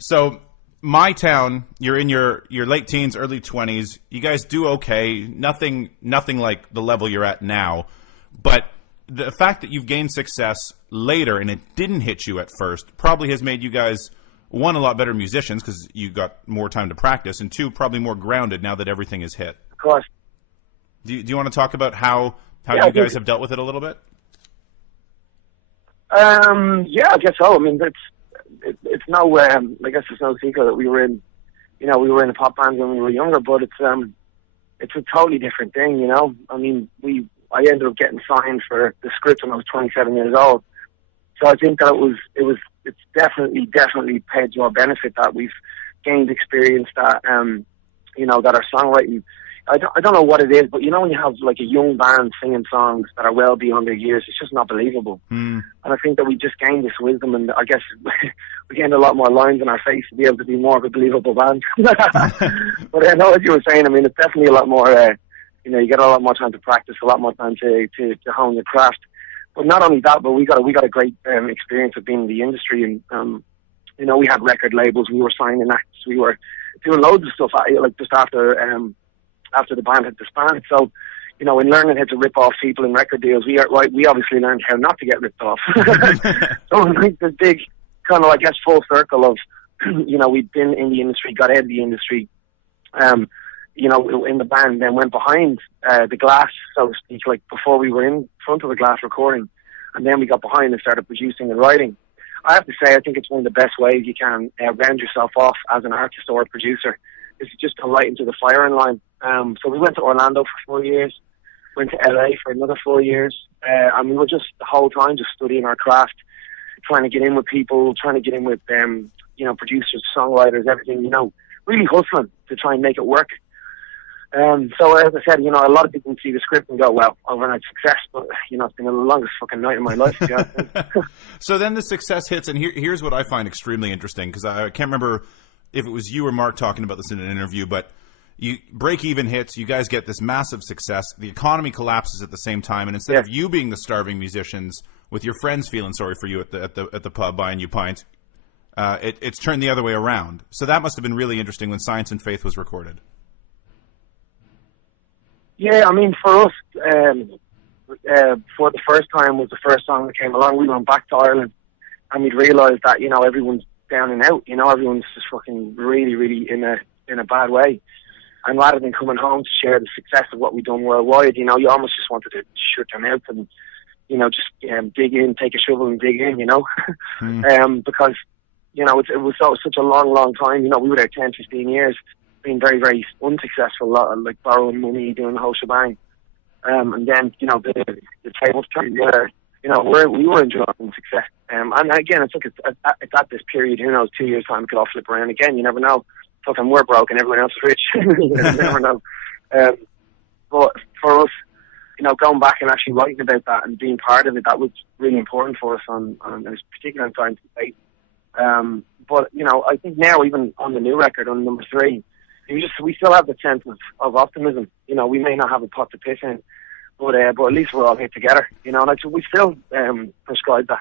So my town, you're in your late teens, early 20s. You guys do okay. Nothing like the level you're at now. But the fact that you've gained success later and it didn't hit you at first probably has made you guys, one, a lot better musicians because you got more time to practice, and two, probably more grounded now that everything is hit. Of course. Do you want to talk about how you guys have dealt with it a little bit? Yeah, I guess so. I mean, it's no, I guess it's no secret that we were in a pop band when we were younger, but it's a totally different thing, you know. I mean, I ended up getting signed for the Script when I was 27 years old. So I think that it's definitely paid to our benefit that we've gained experience, that, that our songwriting, I don't know what it is, but you know when you have like a young band singing songs that are well beyond their years, it's just not believable. And I think that we just gained this wisdom, and I guess we gained a lot more lines in our face to be able to be more of a believable band. But I know what you were saying. I mean, it's definitely a lot more, you get a lot more time to practice, a lot more time to hone your craft. But not only that, but we got a great experience of being in the industry, and we had record labels, we were signing acts, we were doing loads of stuff like just after the band had disbanded. So, in learning how to rip off people in record deals, we obviously learned how not to get ripped off. So like this big kind of, I guess, full circle of, we'd been in the industry, got out of the industry, in the band, then went behind the glass, so to speak, like before we were in front of the glass recording, and then we got behind and started producing and writing. I have to say, I think it's one of the best ways you can round yourself off as an artist or a producer, is to just go right into the firing line. So we went to Orlando for 4 years, went to LA for another 4 years, and we were just the whole time just studying our craft, trying to get in with people, trying to get in with producers, songwriters, everything, really hustling to try and make it work. So as I said, a lot of people see the Script and go, well, overnight success, but it's been the longest fucking night of my life. So then the success hits, and here's what I find extremely interesting, because I can't remember if it was you or Mark talking about this in an interview, but you break even hits, you guys get this massive success, the economy collapses at the same time, and instead of you being the starving musicians with your friends feeling sorry for you at the pub buying you pints, it's turned the other way around. So that must have been really interesting when Science and Faith was recorded. Yeah, I mean, for us, for the first time was the first song that came along. We went back to Ireland, and we'd realised that, everyone's down and out. Everyone's just fucking really, really in a bad way. And rather than coming home to share the success of what we've done worldwide, you almost just wanted to shut your mouth and, just dig in, take a shovel and dig in, because, it was such a long, long time. We were there 10, 15 years, being very, very unsuccessful, like borrowing money, doing the whole shebang. And then, the tables turned where, we were enjoying success. And again, it's at this period, who knows, 2 years' time, it could all flip around again. You never know. Fucking we're broke and everyone else is rich. You never know. But for us, going back and actually writing about that and being part of it, that was really important for us on particularly on Science and Faith. But, I think now, even on the new record, on number 3, we still have the sense of optimism. We may not have a pot to piss in, but at least we're all here together, and we still prescribe that,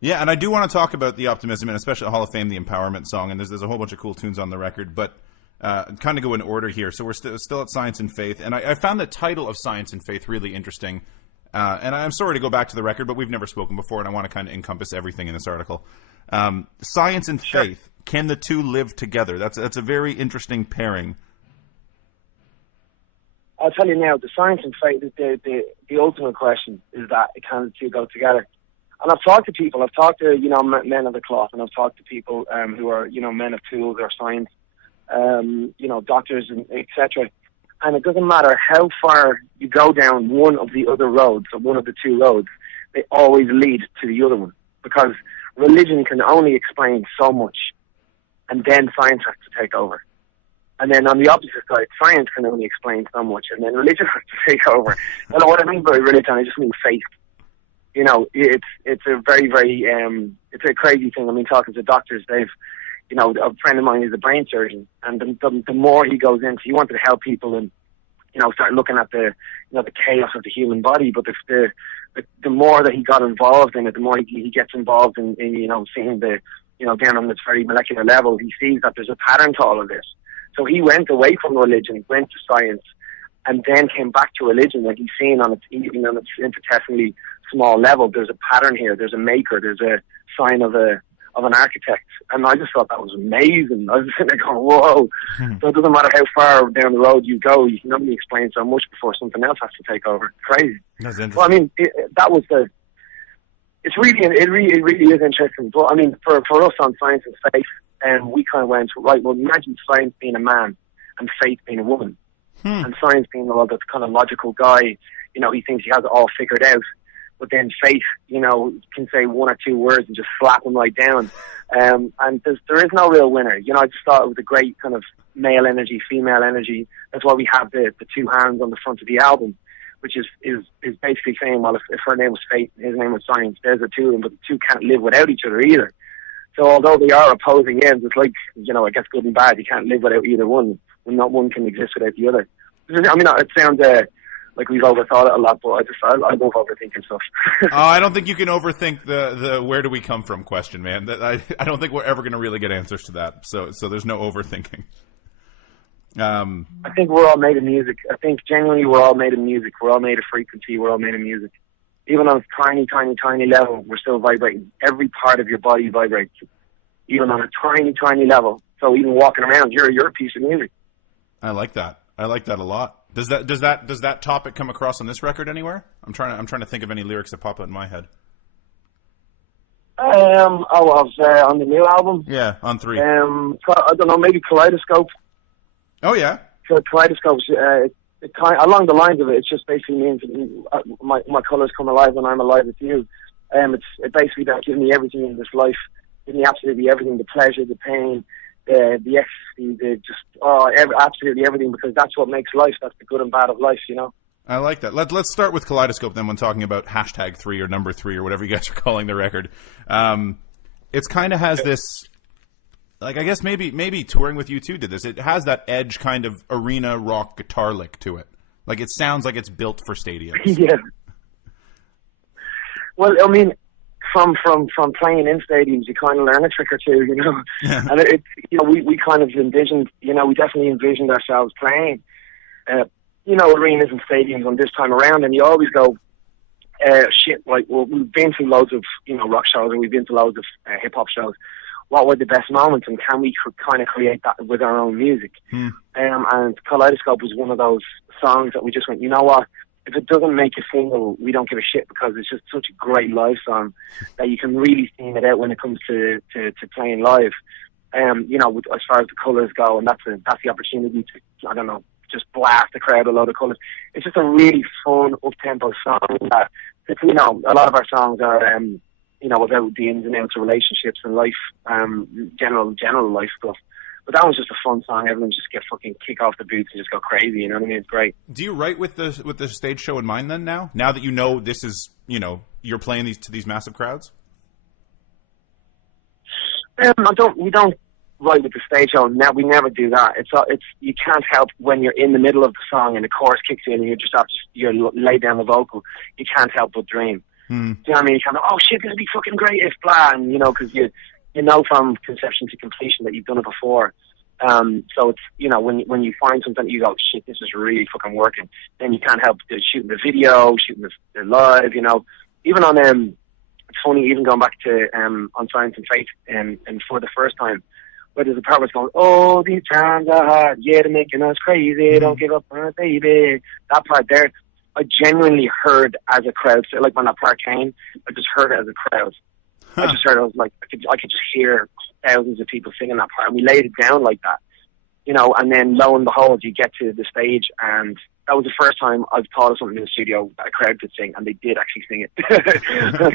Yeah, and I do want to talk about the optimism, and especially Hall of Fame, the Empowerment song, and there's a whole bunch of cool tunes on the record, but kind of go in order here. So we're still at Science and Faith, and I found the title of Science and Faith really interesting, and I'm sorry to go back to the record, but we've never spoken before, and I want to kind of encompass everything in this article. Science and Faith, can the two live together? That's a very interesting pairing. I'll tell you now, the Science and Faith, the ultimate question is that can the two go together? And I've talked to people. I've talked to, men of the cloth, and I've talked to people who are, men of tools or science, doctors, and etc. And it doesn't matter how far you go down one of the other roads, or one of the two roads, they always lead to the other one. Because religion can only explain so much, and then science has to take over. And then on the opposite side, science can only explain so much, and then religion has to take over. Well, what I mean by religion, I just mean faith. It's a very, very, it's a crazy thing. I mean, talking to doctors, they've, a friend of mine is a brain surgeon, and the more he goes into, he wanted to help people and, start looking at the chaos of the human body. But the more that he got involved in it, the more he gets involved in seeing the down on this very molecular level, he sees that there's a pattern to all of this. So he went away from religion, went to science, and then came back to religion when he's seen on its infinitesimally small level, there's a pattern here, there's a maker, there's a sign of an architect. And I just thought that was amazing. I was sitting there going, whoa. So it doesn't matter how far down the road you go, you can only explain so much before something else has to take over. Crazy. That's interesting. Well, I mean, it really is interesting. But I mean, for us on Science and Faith, we kind of went, right, well, imagine science being a man and faith being a woman. And science being the kind of logical guy, he thinks he has it all figured out. But then faith, can say one or two words and just slap him right down. And there is no real winner. I just thought it was a great kind of male energy, female energy. That's why we have the two hands on the front of the album, which is basically saying, well, if her name was Faith and his name was Science, there's the two of them, but the two can't live without each other either. So although they are opposing ends, it's like, I guess good and bad. You can't live without either one. And not one can exist without the other. I mean, it sounds like we've overthought it a lot, but I love overthinking stuff. I don't think you can overthink the where do we come from question, man. I don't think we're ever going to really get answers to that. So there's no overthinking. I think we're all made of music. I think genuinely we're all made of music. We're all made of frequency. We're all made of music. Even on a tiny, tiny, tiny level, we're still vibrating. Every part of your body vibrates, even on a tiny, tiny level. So even walking around, you're a piece of music. I like that. I like that a lot. Does that topic come across on this record anywhere? I'm trying to think of any lyrics that pop out in my head. On the new album? Yeah, on 3. I don't know, maybe Kaleidoscope. Oh yeah. So Kaleidoscope's along the lines of it. It just basically means my colors come alive when I'm alive with you. It basically that gives me everything in this life, give me absolutely everything: the pleasure, the pain, the ecstasy, absolutely everything, because that's what makes life. That's the good and bad of life, I like that. Let's start with Kaleidoscope then when talking about #3 or number 3 or whatever you guys are calling the record. It's kind of has this, like, I guess maybe Touring With You Too did this. It has that edge kind of arena rock guitar lick to it. Like, it sounds like it's built for stadiums. Yeah. Well, I mean, from playing in stadiums, you kind of learn a trick or two, Yeah. And we kind of envisioned, we definitely envisioned ourselves playing, arenas and stadiums on this time around, and you always go, like, well, we've been to loads of, rock shows, and we've been to loads of hip-hop shows. What were the best moments, and can we kind of create that with our own music? And Kaleidoscope was one of those songs that we just went, you know what? If it doesn't make a single, we don't give a shit, because it's just such a great live song that you can really sing it out when it comes to playing live. As far as the colours go, and that's the opportunity to, I don't know, just blast the crowd a load of colours. It's just a really fun, up-tempo song that, a lot of our songs are, about the ins and outs of relationships and life, general life stuff. But that was just a fun song. Everyone just kick off the boots and just go crazy. You know what I mean? It's great. Do you write with the stage show in mind then now? Now that this is, you're playing to these massive crowds? We don't write with the stage show. We never do that. It's you can't help when you're in the middle of the song and the chorus kicks in and you lay down the vocal. You can't help but dream. Do you know what I mean? You kind of, oh shit, this would be fucking great if blah, and because you from conception to completion that you've done it before. So it's, when you find something, you go, shit, this is really fucking working. Then you can't help shooting the video, shooting the live, Even on, it's funny, even going back to on Science and Faith and for the first time, where there's a part where it's going, oh, these times are hard, yeah, they're making us crazy, don't give up on us, baby. That part there, I genuinely heard as a crowd, so like when that part came, I just heard it as a crowd. I just heard, I was like, I could just hear thousands of people singing that part, and we laid it down like that, and then lo and behold, you get to the stage, and that was the first time I've thought of something in the studio that a crowd could sing, and they did actually sing it.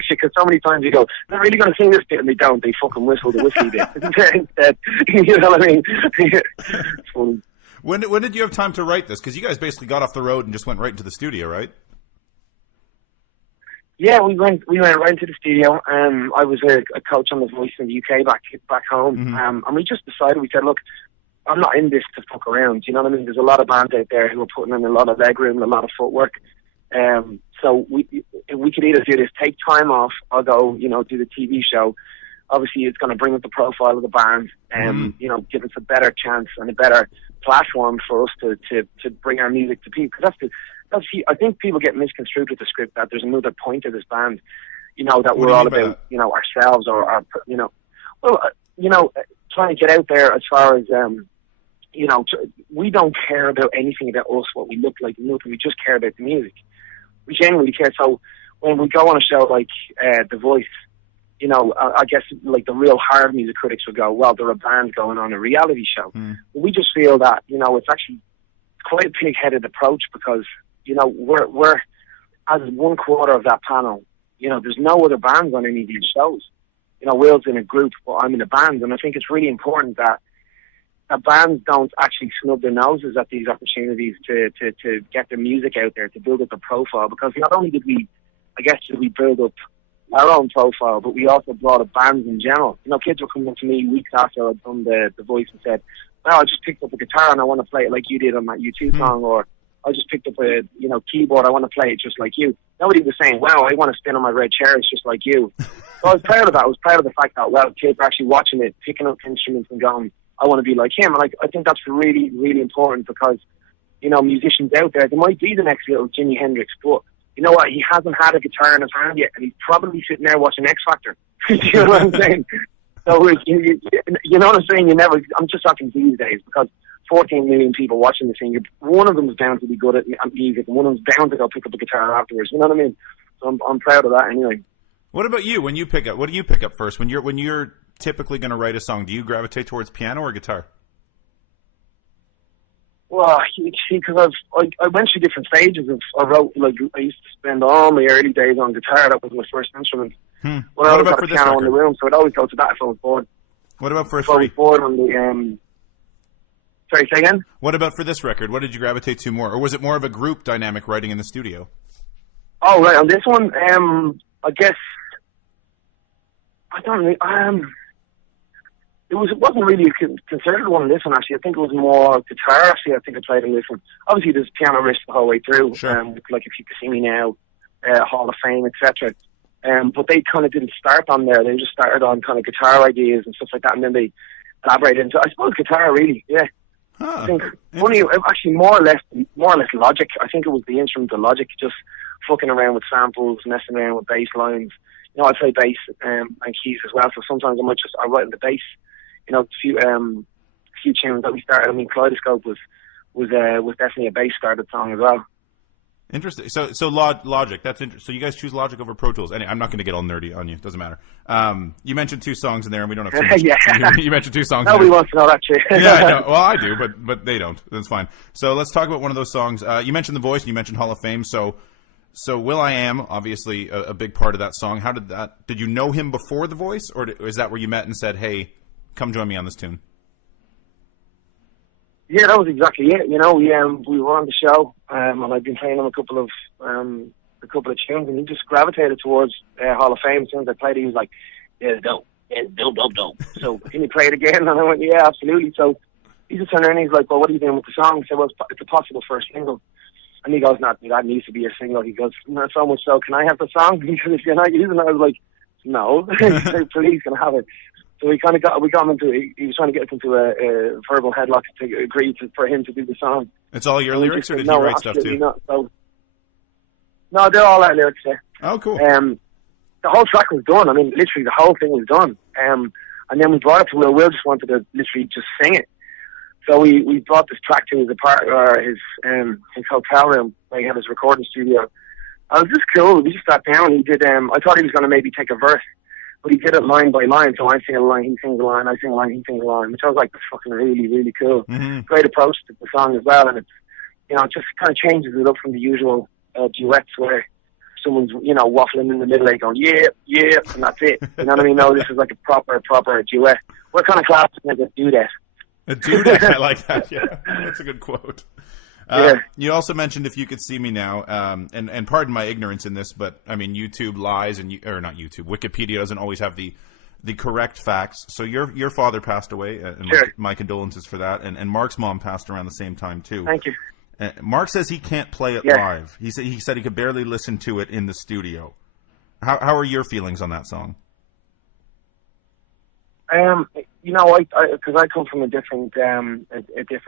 Because so many times you go, they're really going to sing this bit, and they don't. They fucking whistle the whistly bit instead. You know what I mean? It's funny. When did you have time to write this? Because you guys basically got off the road and just went right into the studio, right? Yeah, we went right into the studio. I was a coach on The Voice in the UK back home, and we just decided. We said, look, I'm not in this to fuck around. You know what I mean? There's a lot of bands out there who are putting in a lot of leg room, a lot of footwork. So we could either do this, take time off, or go, do the TV show. obviously it's going to bring up the profile of the band and, you know, give us a better chance and a better platform for us to bring our music to people. Because I think people get misconstrued with the script that there's another point of this band, you know, that we're all about, you know, ourselves or our, you know, well, you know, trying to get out there as far as, you know, we don't care about anything about us, what we look like, nothing. We just care about the music. We genuinely care. So when we go on a show like The Voice, you know, I guess like the real hard music critics would go, well, they're a band going on a reality show. But we just feel that, you know, it's actually quite a pig-headed approach because, you know, we're as 1/4 of that panel. You know, there's no other bands on any of these shows. You know, Will's in a group, but I'm in a band, and I think it's really important that bands don't actually snub their noses at these opportunities to get their music out there, to build up a profile, because not only did we build up our own profile, but we also brought up bands in general. You know, kids were coming up to me weeks after I'd done the Voice and said, well, I just picked up a guitar and I want to play it like you did on that U2 song, or I just picked up a, you know, keyboard, I want to play it just like you. Nobody was saying, wow, I want to spin on my red chairs just like you. So I was proud of that. I was proud of the fact that, well, kids are actually watching it, picking up instruments and going, I want to be like him. And I think that's really, really important because, you know, musicians out there, they might be the next little Jimi Hendrix, but you know what? He hasn't had a guitar in his hand yet, and he's probably sitting there watching X Factor. You know what I'm saying? So, you know what I'm saying? I'm just talking these days because 14 million people watching this thing. One of them is bound to be good at music, and one of them is bound to go pick up a guitar afterwards. You know what I mean? So I'm proud of that anyway. What about you? When you pick up, what do you pick up first? When you're typically going to write a song, do you gravitate towards piano or guitar? Well, you see, because I went through different stages of, I wrote, like, I used to spend all my early days on guitar. That was my first instrument. When I always had a piano in the room, so I'd always go to that if I was bored. What about for if I was bored on the, sorry, say again? What about for this record? What did you gravitate to more? Or was it more of a group dynamic writing in the studio? Oh, right, on this one, I guess, I don't know, it wasn't really a concerted one on this one, actually. I think it was more guitar, actually. I think I played on this one. Obviously, there's piano riffs the whole way through, like If You Could See Me Now, Hall of Fame, etc. But they kind of didn't start on there. They just started on kind of guitar ideas and stuff like that, and then they elaborated into, I suppose, guitar, really, yeah. I think actually more or less Logic. I think it was the instrument of Logic, just fucking around with samples, messing around with bass lines. You know, I play bass and keys as well, so sometimes I write in the bass. You know, a few tunes that we started. I mean, Kaleidoscope was definitely a bass started song as well. Interesting. So Logic. That's interesting. So you guys choose Logic over Pro Tools. I'm not going to get all nerdy on you. Doesn't matter. You mentioned 2 songs in there, and we don't have too much. Yeah. You mentioned 2 songs. Nobody wants to know that shit. Yeah, I know. Well, I do, but they don't. That's fine. So let's talk about one of those songs. You mentioned The Voice, and you mentioned Hall of Fame. So Will I Am, obviously a big part of that song. How did that? Did you know him before The Voice, or is that where you met and said, "Hey, come join me on this tune"? Yeah, that was exactly it. You know, we were on the show, and I'd been playing him a couple of tunes, and he just gravitated towards Hall of Fame. As soon as I played it, he was like, "Yeah, dope, yeah, dope." So can you play it again? And I went, "Yeah, absolutely." So he just turned around and he's like, "Well, what are you doing with the song?" I said, "Well, it's a possible first single." And he goes, "No, that needs to be a single." He goes, "Not so much so. Can I have the song?" He said, "If you're not using it," I was like, "No." He said, "Please, can I have it?" So we got him into, he was trying to get us into a verbal headlock to agree for him to do the song. It's all your lyrics, or did he write stuff too? Not. So, no, they're all our lyrics there. Oh, cool. The whole track was done. I mean, literally the whole thing was done. And then we brought it to Will. Will just wanted to literally just sing it. So we brought this track to his apartment, or his hotel room, where he had his recording studio. It was just cool. We just sat down. He did. I thought he was going to maybe take a verse. But he did it line by line, so I sing a line, he sings a line, I sing a line, he sings a line, which I was like, that's fucking really, really cool. Great approach to the song as well, and it's, you know, it just kind of changes it up from the usual duets where someone's, you know, waffling in the middle, like going, yeah, and that's it. You know what I mean? No, this is like a proper duet. We're kind of classed as a duet. A duet, I like that, yeah. That's a good quote. Yeah. You also mentioned If You Could See Me Now, and pardon my ignorance in this, but I mean YouTube lies, or not YouTube, Wikipedia doesn't always have the correct facts. So your father passed away, and sure. my condolences for that. And Mark's mom passed around the same time too. Thank you. Mark says he can't play it live. He said he could barely listen to it in the studio. How are your feelings on that song? You know, because I come from a different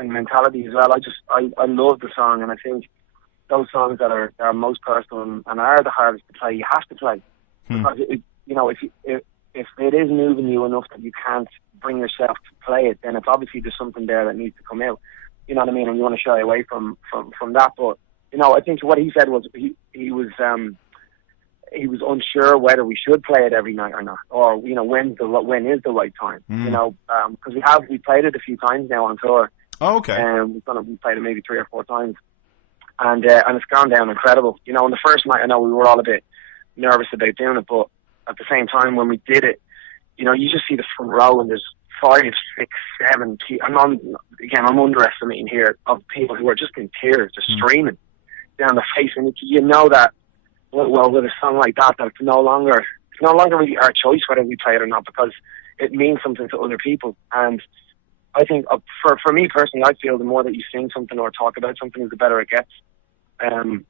mentality as well. I love the song, and I think those songs that are most personal and are the hardest to play, you have to play because you know, if it is moving you enough that you can't bring yourself to play it, then it's obviously there's something there that needs to come out. You know what I mean? And you want to shy away from that. But you know, I think what he said was he was unsure whether we should play it every night or not, or you know, when is the right time. You know, because we played it a few times now on tour. Oh, okay. We played it maybe 3 or 4 times, and it's gone down incredible. You know, on the first night, I know we were all a bit nervous about doing it, but at the same time, when we did it, you know, you just see the front row and there's 5, 6, 7 people. I'm underestimating here, of people who are just in tears, just streaming down the face, and you know that. Well, with a song like that, it's no longer really our choice whether we play it or not, because it means something to other people. And I think for me personally, I feel the more that you sing something or talk about something, the better it gets.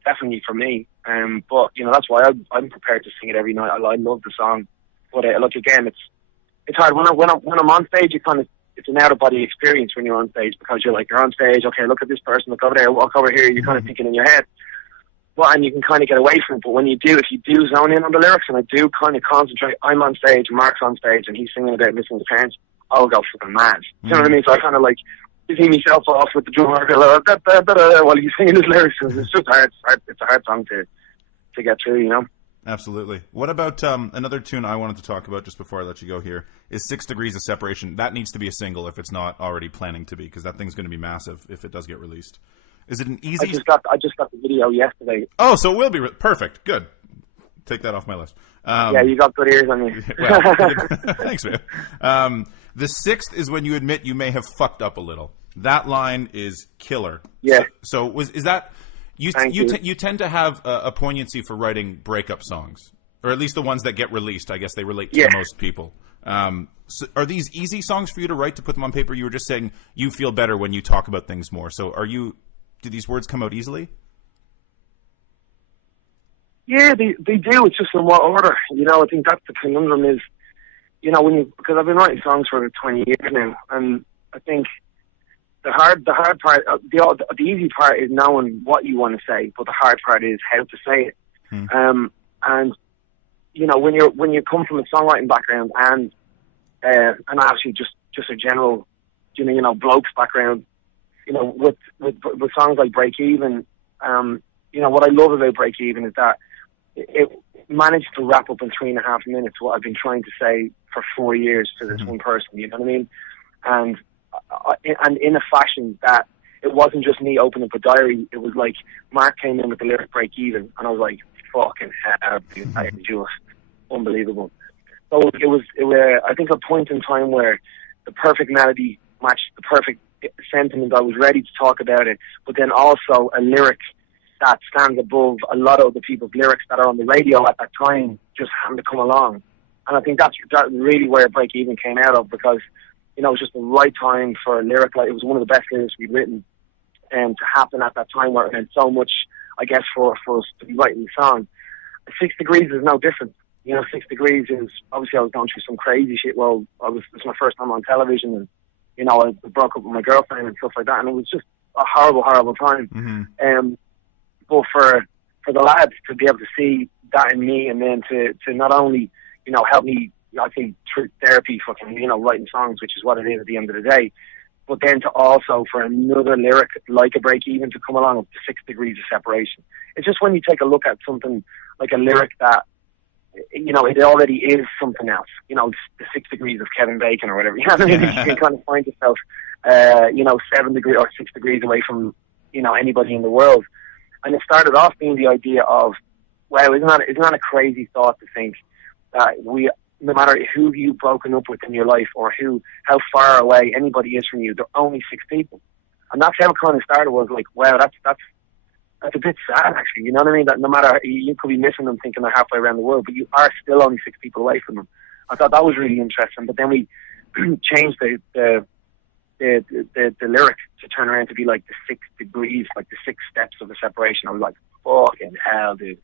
Definitely for me. But you know, that's why I'm prepared to sing it every night. I love the song, but look, again, it's hard when I'm on stage. It's an out of body experience when you're on stage, because you're on stage. Okay, look at this person. Look over there. Walk over here. You're kind of thinking in your head. Well, and you can kind of get away from it. But when you do, if you do zone in on the lyrics, and I do kind of concentrate, I'm on stage, Mark's on stage, and he's singing about missing his parents, I'll go fucking mad. You know what I mean? So I kind of see myself off with the drummer while he's singing his lyrics. It's just hard. It's a hard song to get through, you know? Absolutely. What about another tune I wanted to talk about just before I let you go here is 6 Degrees of Separation. That needs to be a single if it's not already planning to be, because that thing's going to be massive if it does get released. Is it an easy? I just got the video yesterday. Oh, so it will be perfect. Good. Take that off my list. Yeah, you got good ears on you. Well, thanks, man. The 6th is when you admit you may have fucked up a little. That line is killer. Yeah. So is that you tend to have a poignancy for writing breakup songs, or at least the ones that get released. I guess they relate to most people. So are these easy songs for you to write, to put them on paper? You were just saying you feel better when you talk about things more. So do these words come out easily? Yeah, they do. It's just in what order. You know, I think that's the conundrum is, you know, because I've been writing songs for 20 years now, and I think the hard part, the easy part is knowing what you want to say, but the hard part is how to say it. And you know, when you come from a songwriting background and actually just a general, you know, blokes background, you know, with songs like Break Even, you know, what I love about Break Even is that it managed to wrap up in 3.5 minutes what I've been trying to say for 4 years to this one person. You know what I mean? And in a fashion that it wasn't just me opening up a diary. It was like Mark came in with the lyric Break Even, and I was like, fucking hell, dude, that is just unbelievable. So it was I think a point in time where the perfect melody matched the perfect sentiment. I was ready to talk about it, but then also a lyric that stands above a lot of the people's lyrics that are on the radio at that time just happened to come along. And I think that's really where Break Even came out of, because, you know, it was just the right time for a lyric. Like, it was one of the best lyrics we'd written, and to happen at that time where it meant so much, I guess, for us to be writing the song. 6 Degrees is no different. You know, 6 Degrees is, obviously I was going through some crazy shit. Well, it was my first time on television, and, you know, I broke up with my girlfriend and stuff like that, and it was just a horrible, horrible time. But for the lads to be able to see that in me, and then to not only, you know, help me, I think, through therapy, fucking, you know, writing songs, which is what it is at the end of the day, but then to also for another lyric like a Break Even to come along with the 6 Degrees of Separation. It's just when you take a look at something like a lyric that, you know, it already is something else. You know, the 6 Degrees of Kevin Bacon or whatever. You know what I mean? You can kind of find yourself, you know, 7 degrees or 6 degrees away from, you know, anybody in the world. And it started off being the idea of, wow, isn't that a crazy thought to think that no matter who you've broken up with in your life or how far away anybody is from you, there are only 6 people. And that's how it kind of started, was like, wow, that's a bit sad, actually. You know what I mean? That no matter, you could be missing them thinking they're halfway around the world, but you are still only 6 people away from them. I thought that was really interesting. But then we changed the lyric to turn around to be like the 6 degrees, like the 6 steps of the separation. I was like, fucking hell, dude.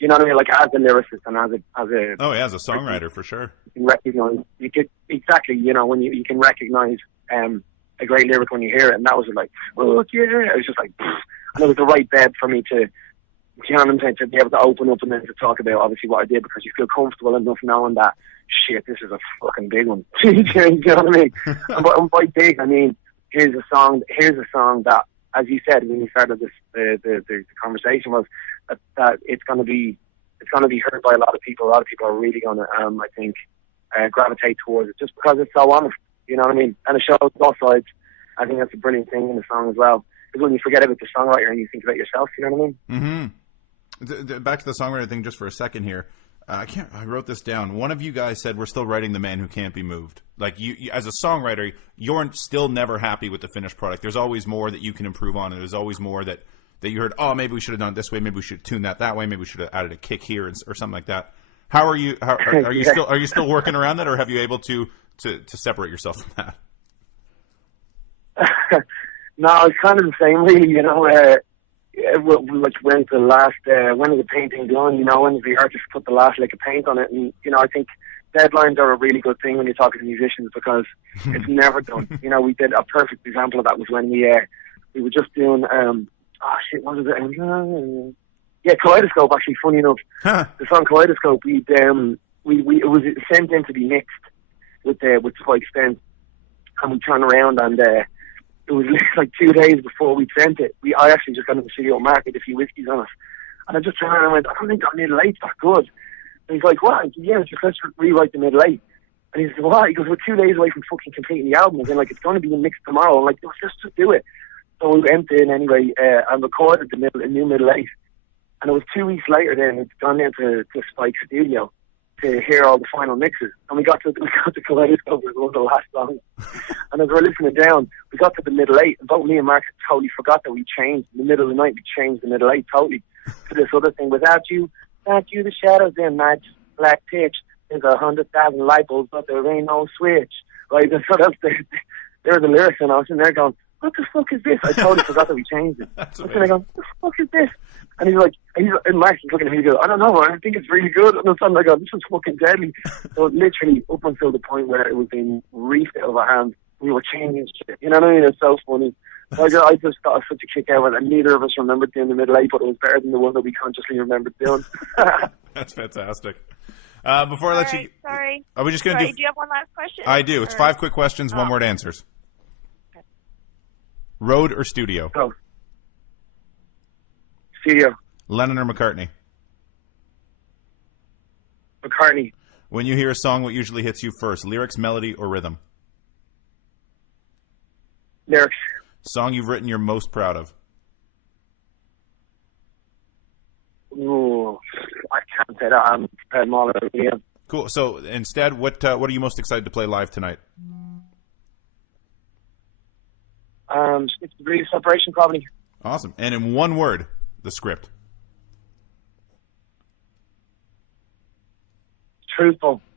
You know what I mean? Like as a lyricist and as a Oh yeah, as a songwriter for sure. you can recognize you could exactly, you know, when you can recognize a great lyric when you hear it, and that was like, oh yeah, it was just like, and it was the right bed for me to, you know what I'm saying, to be able to open up and then to talk about obviously what I did, because you feel comfortable enough knowing that shit, this is a fucking big one. You know what I mean? And by big, I mean here's a song that, as you said when you started this, the conversation was that it's gonna be heard by a lot of people. A lot of people are really gonna, I think, gravitate towards it just because it's so honest. You know what I mean? And it shows both sides. I think that's a brilliant thing in the song as well. Because when you forget about the songwriter and you think about yourself, you know what I mean? Mm-hmm. Back to the songwriter thing just for a second here. I wrote this down. One of you guys said we're still writing The Man Who Can't Be Moved. Like you as a songwriter, you're still never happy with the finished product. There's always more that you can improve on, and there's always more that you heard. Oh, maybe we should have done it this way. Maybe we should tune that way. Maybe we should have added a kick here or something like that. How are you? Are you still working around that, or have you able to separate yourself from that? No, it's kind of the same, really. You know, like when's the last? When is the painting done? You know, when does the artist put the last lick of paint on it? And you know, I think deadlines are a really good thing when you're talking to musicians because it's never done. You know, we did a perfect example of that was when we were just doing what was it? Yeah, Kaleidoscope. Actually, funny enough, the song Kaleidoscope. It was sent in to be mixed with Spike Spence, and we turned around and it was like 2 days before we sent it. I actually just got in the studio and marked a few whiskeys on it, and I just turned around and went, I don't think that middle eight's that good. And he's like, what? Yeah, just let's rewrite the middle eight. And he said, what? He goes, we're 2 days away from fucking completing the album. And like, it's going to be mixed tomorrow. I'm like, let's just do it. So we went in anyway and recorded a new middle eight. And it was 2 weeks later then it's gone down to Spike's studio to hear all the final mixes. And we got to Kaleidoscope, it was one of the last songs. And as we're listening down, we got to the middle eight, and both me and Mark totally forgot that we changed, in the middle of the night, we changed the middle eight totally to this other thing. Without you, the shadows in match black pitch. There's 100,000 light bulbs, but there ain't no switch. Right? And so there were the lyrics, and I was in there going, what the fuck is this? I totally forgot that we changed it. I was going, what the fuck is this? And and Max is looking at me and goes, I don't know, man, I think it's really good. And I'm like, this is fucking deadly. So literally up until the point where it was being reefed out of our hands, we were changing shit. You know what I mean? It's so funny. I just got such a kick out of it, and neither of us remembered doing the middle eight, but it was better than the one that we consciously remembered doing. That's fantastic. Before I let you... Sorry. Are we just going to do... Do you have one last question? I do. It's 5 quick questions, one-word answers. Okay. Road or studio? Oh. Studio. Lennon or McCartney? McCartney. When you hear a song, what usually hits you first? Lyrics, melody, or rhythm? Lyrics. Song you've written you're most proud of? Ooh, I can't say that. I'm prepared more than yeah. Cool. So instead, what are you most excited to play live tonight? 6 Degrees Separation, probably. Awesome. And in one word, the script. Truthful.